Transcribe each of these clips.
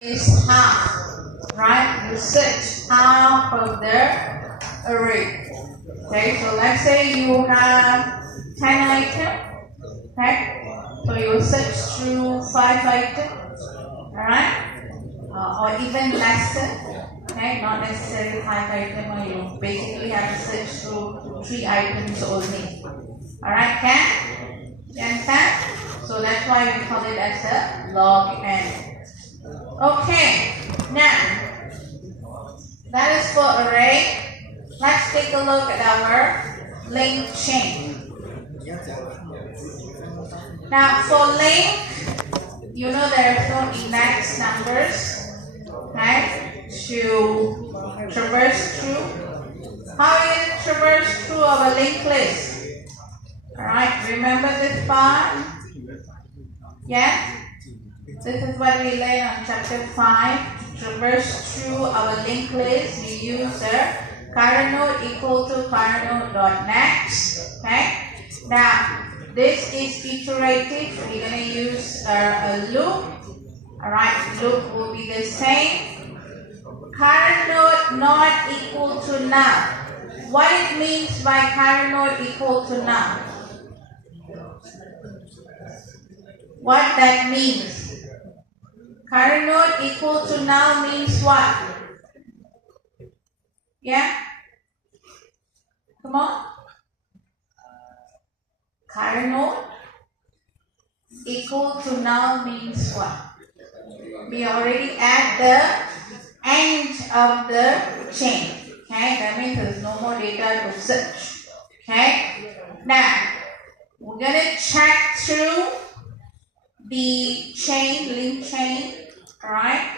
is half, right? You search half of the array. Okay, so let's say you have 10 items, okay? So you search through 5 items, alright? Or even lesser, okay? Not necessarily 5 items, or you basically have to search through 3 items only. Alright, can? You understand? So that's why we call it as a log n. Okay, now that is for array. Let's take a look at our linked chain. Now for link, you know there is no index numbers, right, to traverse through. How are you going to traverse through our linked list? Alright, remember this part? Yeah? This is what we learned on chapter 5. To traverse through our linked list, we use the current node equal to current node dot next. Okay? Now, this is iterative. We're going to use a loop. Alright, loop will be the same. Current node not equal to null. What it means by current node equal to null? What that means? Current node equal to null means what? Yeah? Come on. Current node equal to null means what? We are already at the end of the chain. Okay? That means there's no more data to search. Okay? Now, we're going to check through the chain, link chain. Alright?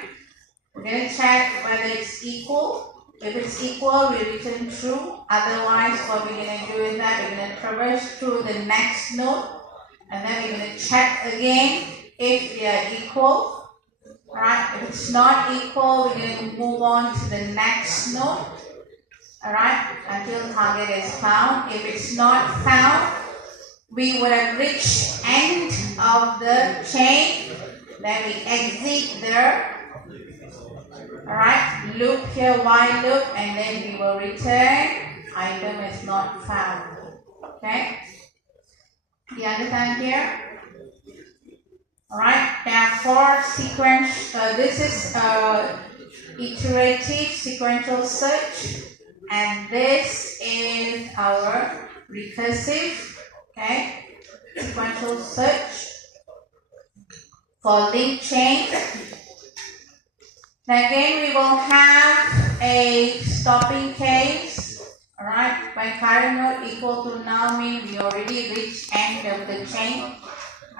We're going to check whether it's equal. If it's equal, we return true. Otherwise, what we're going to do is that we're going to traverse through the next node. And then we're going to check again if they are equal. Alright? If it's not equal, we're going to move on to the next node. Alright? Until target is found. If it's not found, we would have reached end of the chain. Then we exit there. Alright, loop here, while loop, and then we will return. Item is not found. Okay? You understand here? Alright, now for sequence, this is iterative sequential search, and this is our recursive, okay, sequential search for linked chain. Now again, we will have a stopping case. Alright, when current node equal to null means we already reached end of the chain.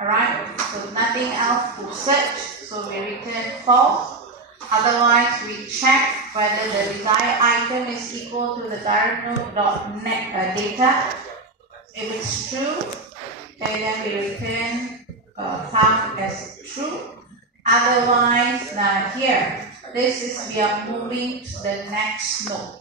Alright, so nothing else to search, so we return false. Otherwise, we check whether the desired item is equal to the current node dot net data. If it's true, then we return found as true. Otherwise, now here, this is we are moving to the next node.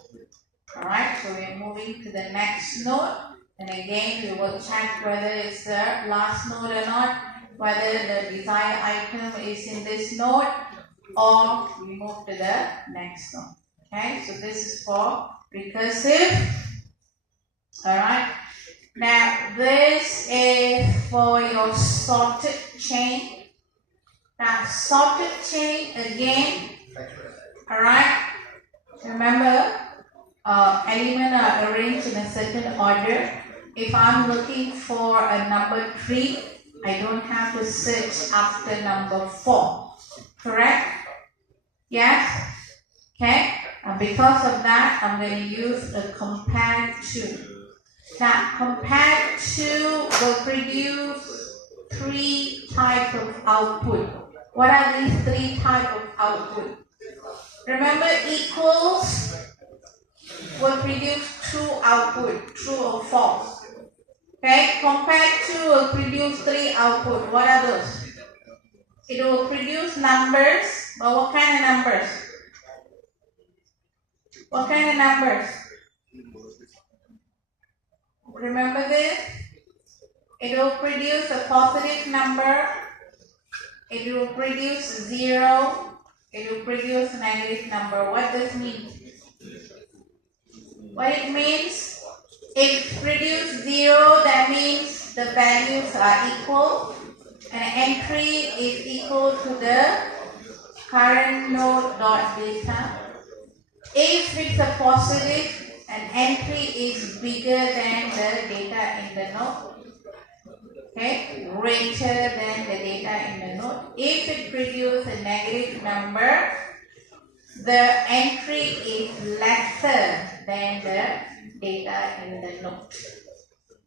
Alright, so we are moving to the next node. And again, we will check whether it's the last node or not, whether the desired item is in this node, or we move to the next node. Okay, so this is for recursive. Alright. Now, this is for your sorted chain. Now, sorted chain again. Alright. Remember, elements are arranged in a certain order. If I'm looking for a number 3, I don't have to search after number 4. Correct? Yes? Okay. And because of that, I'm going to use a compare to. Now, compare to will produce 3 types of output. What are these 3 types of output? Remember, equals will produce true output, true or false. Okay, compare to will produce 3 output. What are those? It will produce numbers, but what kind of numbers? What kind of numbers? Remember this? It will produce a positive number. It will produce 0. produce a negative number, what does it mean? What it means? If it produces 0, that means the values are equal and entry is equal to the current node dot data. If it's a positive, an entry is bigger than the data in the node. Okay, greater than the data in the node. If it produces a negative number, the entry is lesser than the data in the node.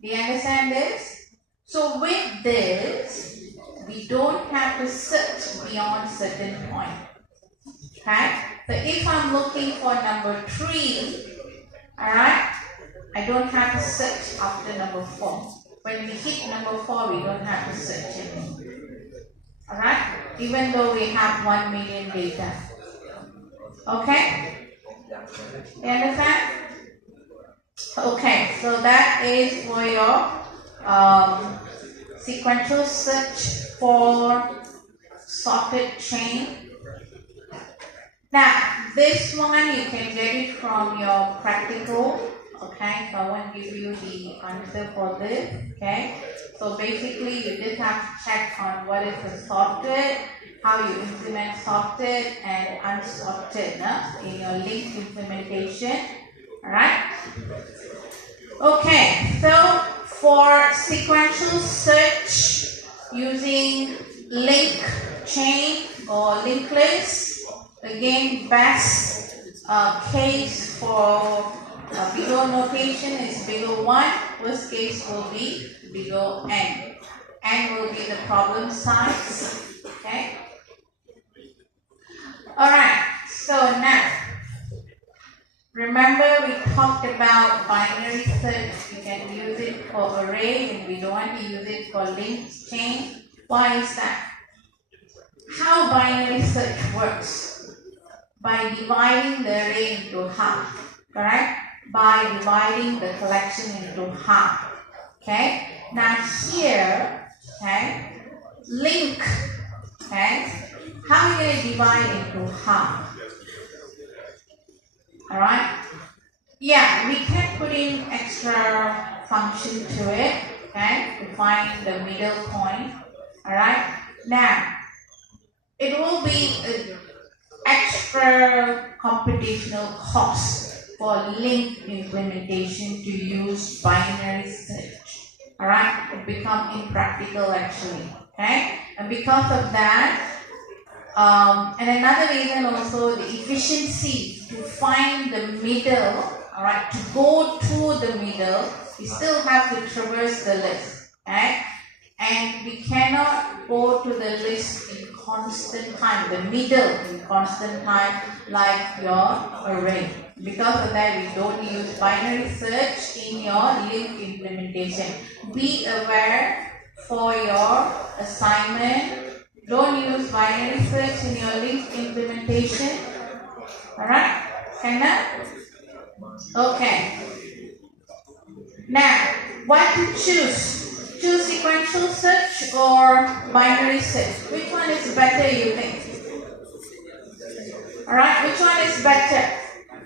Do you understand this? So with this, we don't have to search beyond certain point. Okay? So if I'm looking for number 3, alright, I don't have to search after number 4. When we hit number 4, we don't have to search anymore. Alright? Even though we have 1 million data. Okay? You understand? Okay, so that is for your sequential search for sorted chain. Now, this one you can get it from your practical. Okay, so I won't give you the answer for this. Okay, so basically you just have to check on what is the sorted, how you implement sorted and unsorted in your linked implementation. Alright? Okay, so for sequential search using link chain or linked list, again, best case for bigger notation is bigger 1. Worst case will be bigger n. N will be the problem size. Okay. Alright, so now remember we talked about binary search. We can use it for array and we don't want to use it for linked chain. Why is that? How binary search works? By dividing the array into half, correct? By dividing the collection into half. Okay? Now here, okay, link, okay, how are you going to divide into half? Alright? Yeah, we can put in extra function to it, okay, to find the middle point. Alright? Now, it will be an extra computational cost for linked implementation to use binary search. Alright? It becomes impractical actually. Okay? And because of that, and another reason also, the efficiency to find the middle, alright, to go to the middle, we still have to traverse the list. Okay? And we cannot go to the list in constant time, the middle in constant time like your array. Because of that, we don't use binary search in your linked implementation. Be aware for your assignment. Don't use binary search in your linked implementation. Alright? Can okay. Now, what to choose? Choose sequential search or binary search? Which one is better, you think? Alright, which one is better?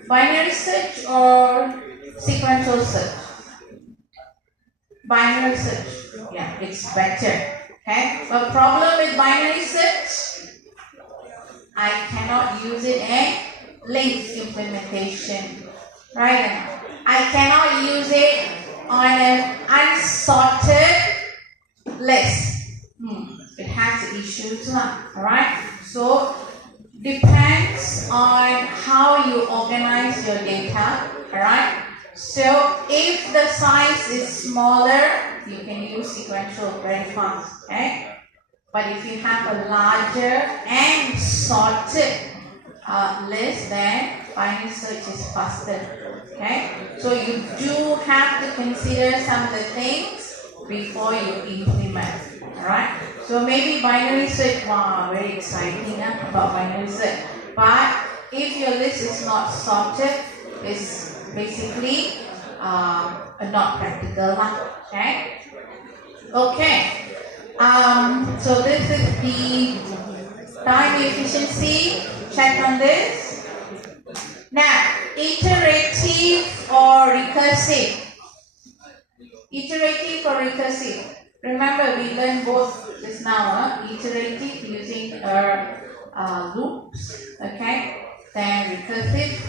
Binary search or sequential search? Binary search. Yeah, it's better. Okay? But problem with binary search, I cannot use it in linked implementation. Right? I cannot use it on an unsorted list. It has issues, alright? So depends on how you organize your data, alright? So if the size is smaller, you can use sequential very fast, okay? But if you have a larger and sorted list, then binary search is faster, okay? So you do have to consider some of the things before you implement, alright? So maybe binary search, wow, very exciting about binary search. But if your list is not sorted, it's basically not practical, okay? Okay. So this is the time efficiency check on this. Now, iterative or recursive? Iterative or recursive? Remember, we learned both just now. Iterative using loops, okay? Then recursive,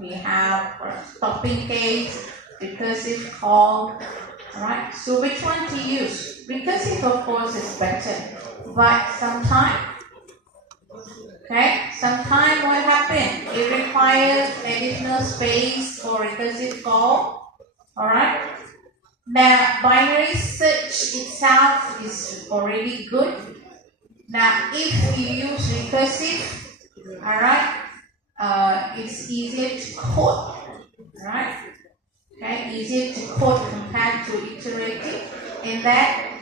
we have stopping case, recursive call. Alright, so which one to use? Recursive, of course, is better, but sometimes, okay, sometimes what happens? It requires additional space for recursive call. Alright. Now, binary search itself is already good. Now, if you use recursive, alright, it's easier to code, alright, okay, easier to code compared to iterative. In that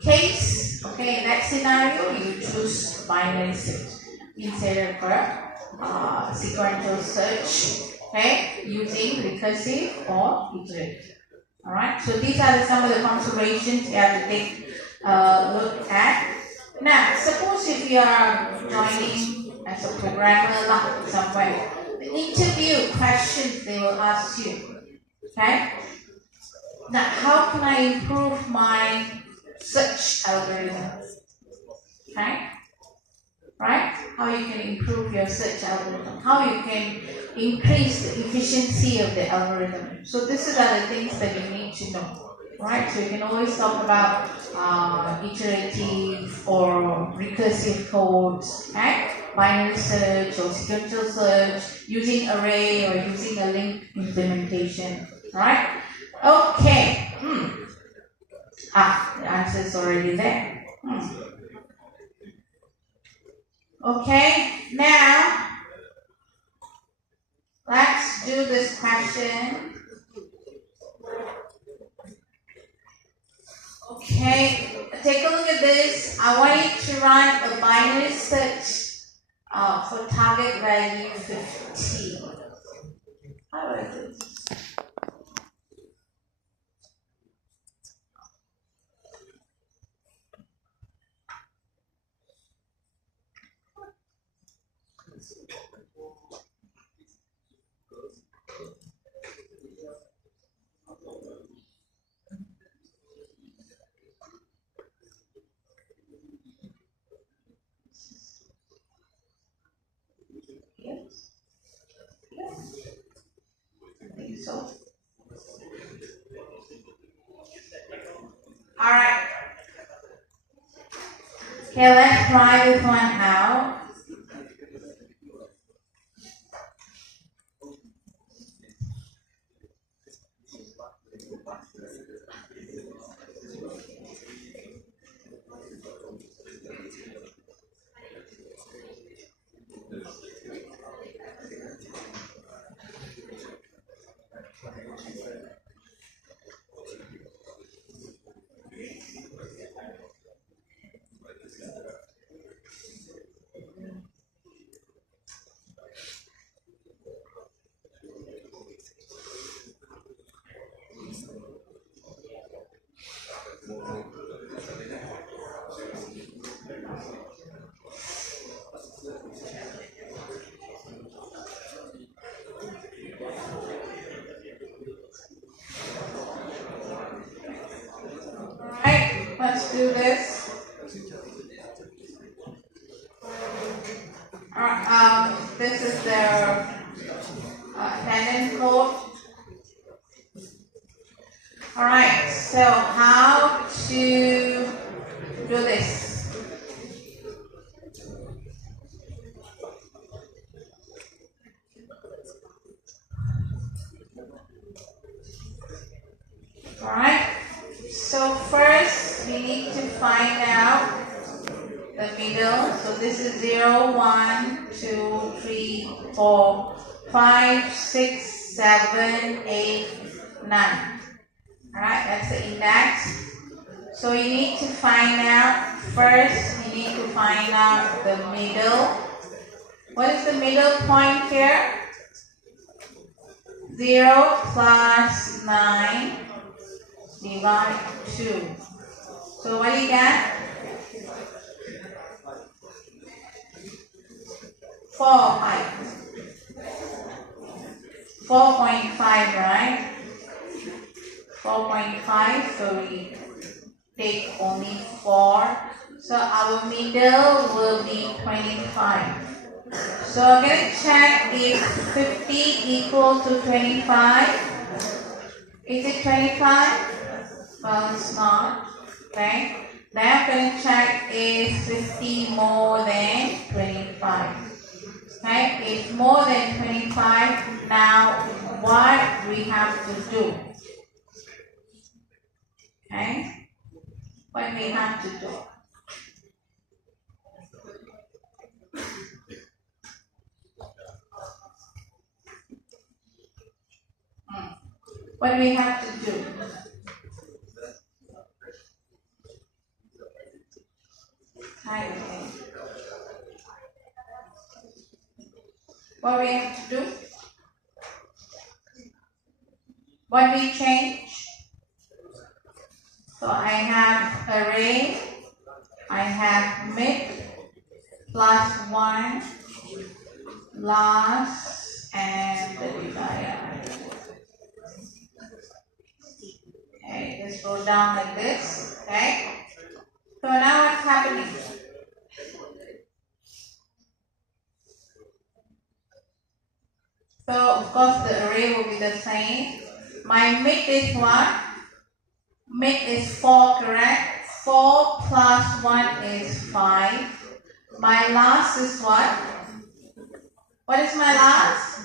case, okay, in that scenario, you choose binary search instead of sequential search, okay, using recursive or iterative. Alright, so these are some of the considerations you have to take a look at. Now, suppose if you are joining as a programmer somewhere, the interview questions they will ask you, okay? Now, how can I improve my search algorithm? Okay? Right? How you can improve your search algorithm, how you can increase the efficiency of the algorithm. So these are the things that you need to know, right? So you can always talk about iterative or recursive codes, right? Binary search or sequential search, using array or using a link implementation, right? Okay. The answer is already there. Okay, now let's do this question. Okay, take a look at this. I want you to run a binary search for target value 15. How is it? So, all right. Okay, let's try this one out. Let's do this. This is the tangent code. Alright, so how to do this? Alright, so first we need to find out the middle. So this is 0, 1, 2, 3, 4, 5, 6, 7, 8, 9. Alright, that's the index. So you need to find out, first you need to find out the middle. What is the middle point here? 0 plus 9 divide 2. So what do you get? 4.5, right? 4.5, so we take only 4. So our middle will be 25. So I'm going to check if 50 equal to 25. Is it 25? Well, it's not. Okay. Then I'm going to check is 50 more than 25. Okay. It's more than 25. Now, what we have to do? Okay. What we have to do? What do we have to do? What we have to do? What we change? So I have array, I have mid, plus 1, last, and the desired. Okay, just go down like this. Okay. So now what's happening? So of course the array will be the same. My mid is what? Mid is 4, correct? 4 plus 1 is 5. My last is what? What is my last?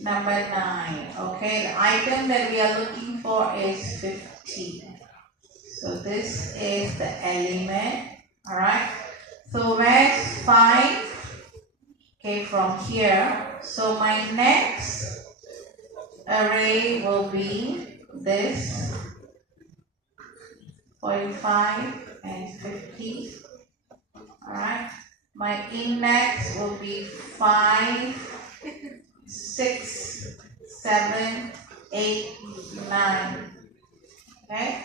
Number 9. Okay, the item that we are looking for is 50. So this is the element. Alright. So where's 5? Okay, from here. So my next array will be this 45 and 50. Alright. My index will be 5, 6, 7, 8, 9. Okay.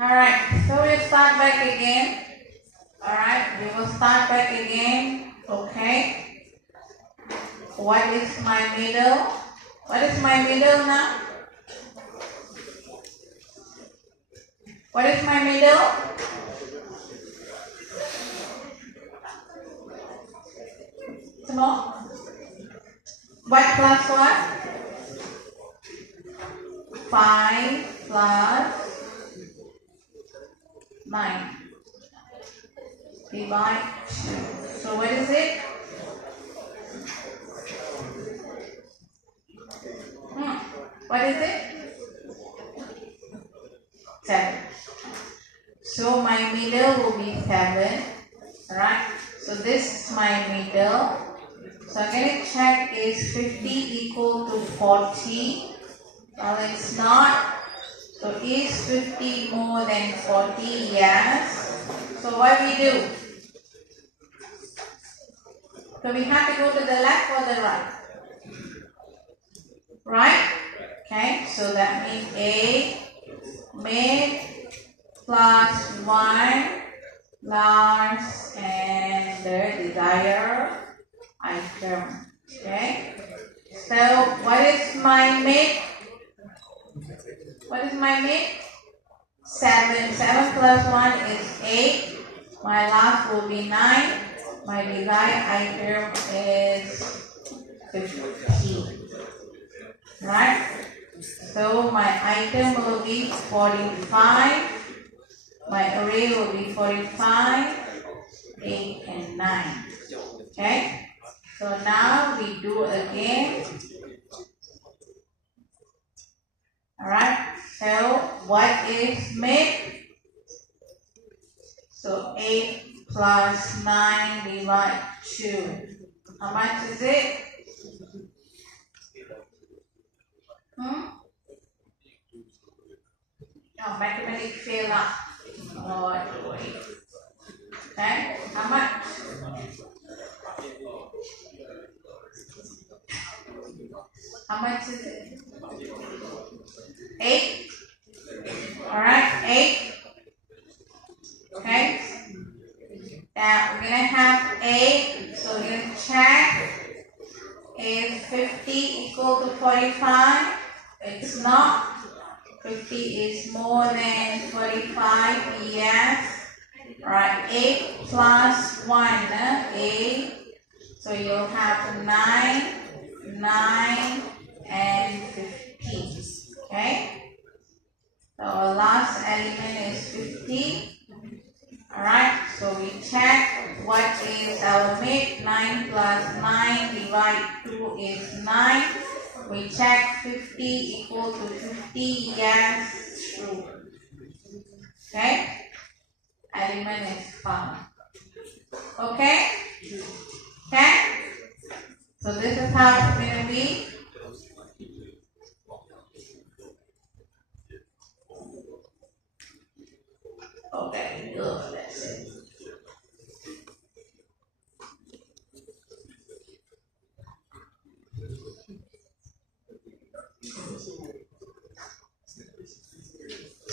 Alright, so we'll start back again. Alright, we will start back again. Okay. What is my middle? What is my middle now? What is my middle? Small. What plus what? 5 plus 9. Divide 2. So what is it? What is it? 7. So my middle will be 7. Right? So this is my middle. So I'm going to check is 50 equal to 40. Well, it's not. So is 50 more than 40? Yes. So what we do? So we have to go to the left or the right? Right? Okay, so that means A mid plus 1 last and the desired item. Okay. So what is my mid? What is my mid? 7. 7 plus 1 is 8. My last will be 9. My desired item is 15. Right? So my item will be 45. My array will be 45, 8, and 9. Okay? So now we do again. Alright? So what is mid? So 8 plus 9 divide 2. How much is it? No, mathematics fail up. Oh, wait. Okay? How much? How much is it? 8? Alright, 8. Okay. Now we're gonna have 8. So we're gonna check. Is 50 equal to 45? It's not. 50 is more than 45. Yes. Right. 8 plus 1. 8. So you'll have 9, 9, and 15. Okay. So our last element is 50. Alright, so we check what is our mid. 9 plus 9 divide 2 is 9. We check 50 equal to 50. Yes, true. Okay, element is found. Okay, okay. So this is how it's going to be. Okay, good. That's it.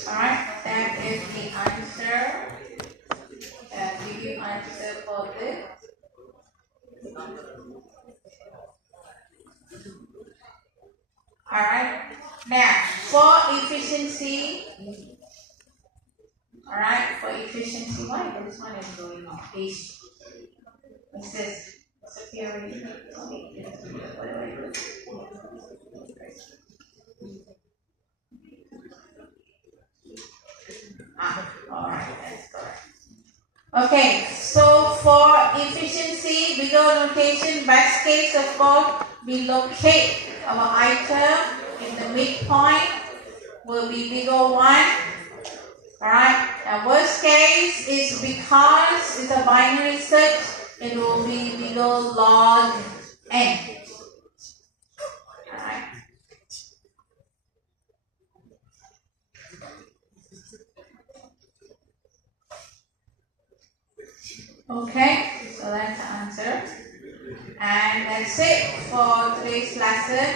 Alright, that is the answer. Give you answer for this. Alright, now for efficiency. Alright, for efficiency, why this one is going off? What's this? Security. Alright, that's correct. Okay, so for efficiency, below notation, best case of course, we locate our item in the midpoint, will be below 1. Alright, now worst case is because it's a binary search, it will be below log n. Alright. Okay, so that's the answer. And that's it for today's lesson.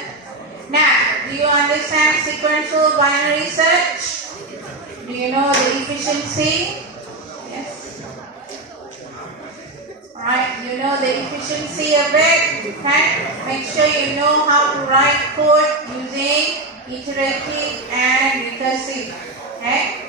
Now, do you understand sequential binary search? Do you know the efficiency? Yes. Alright, you know the efficiency of it. Okay? Make sure you know how to write code using iterative and recursive. Okay?